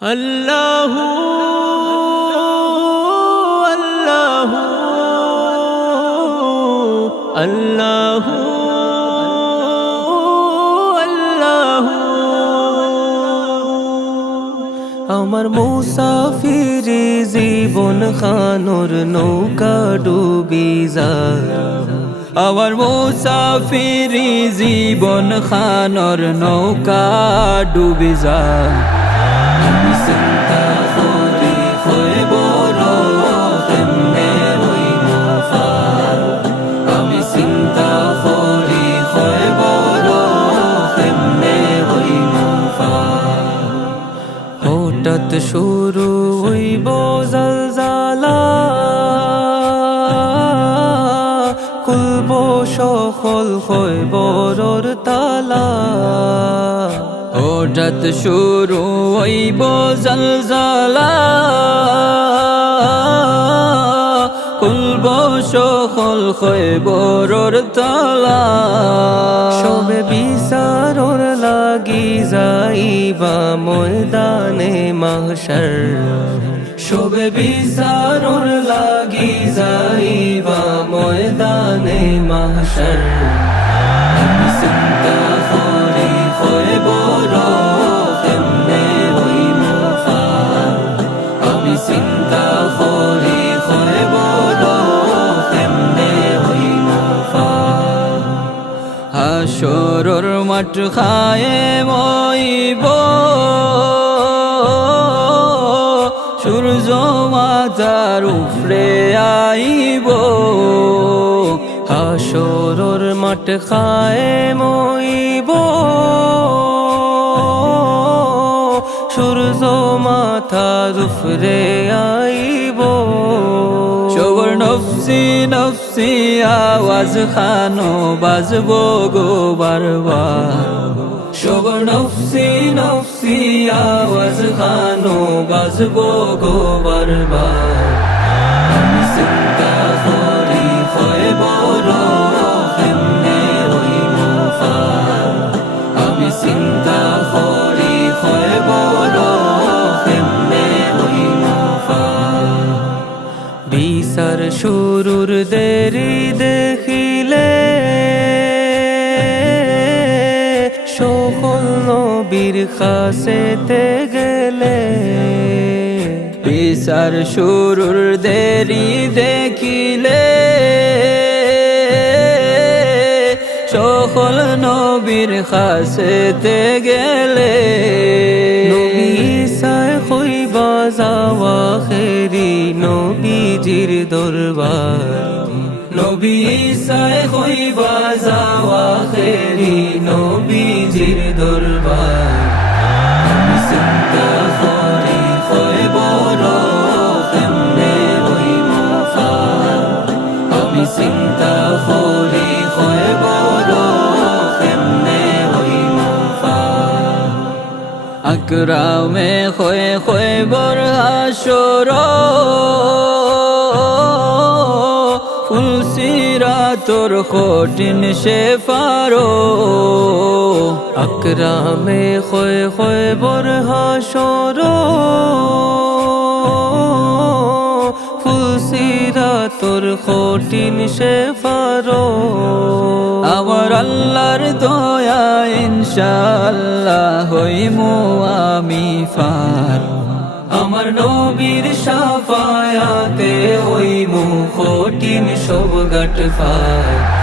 আল্লাহু আল্লাহু আল্লাহু আল্লাহু আমার মুসাফিরি জীবন খানোর নৌকা ডুবি যায় আমার মুসাফিরি জীবন খানোর নৌকা ডুবি যায় আমি চিন্তা করি হয়ে বড় কেমনে হইব পার আমি চিন্তা করি হয়ে বড় কেমনে হইব পার হঠাৎ শুরু হইব জলজালা খুলব সকল হইব বড়র তালা হঠাৎ শুরু হইব জলজালা খুলব সকল খৈবরের তালা সবে বিচারর লাগি যাইবা ময়দানে মাহশর সবে বিচারর লাগি যাইবা ময়দানে মাহশর আমি চিন্তা করি খৈবর কেমনে হইব পার আমি চিন্তা করি খৈবর কেমনে হইব পার হাসরর মাঠ খায়ে মইব সূর্য মাথার উপরে আইব হাসরর মাঠ খায়ে মইব সূর্য মাথার উপরে আইব সবার নফসি নফসি আওয়াজ খানো বাজবো গো বারবার সবার নফসি নফসি আওয়াজ খানো বাজবো গো বারবার আমি চিন্তা করি হয়ে বড় কেমনে হইব পার আমি চিন্তা করি হয়ে বড় কেমনে হইব পার বিচার শুরুর দেরি দেখিলে সকল নবীর কাছেতে গেলে বিচার শুরুর দেরি দেখিলে সকল নবীর কাছেতে গেলে নবী ঈসায় কইবা যাওয়া খেরি নবীজির দরবার নবী ঈসায় কইবা যাওয়া খেরি নবীজির দরবার আমি চিন্তা করি খৈবর কেমনে হইব পার আমি চিন্তা করি খৈবর কেমনে হইব পার আকরামে খৈবর হাসর ফুলসিরাতর কঠিন সে পারো আকরামে খৈবর হাসর ফুলসিরাতর কঠিন সে পারো আমার আল্লাহর দয়া ইনশাআল্লাহ হইমু আমি পার আমার নবীর শাফায়াতে হইমু কঠিন সব গাট পার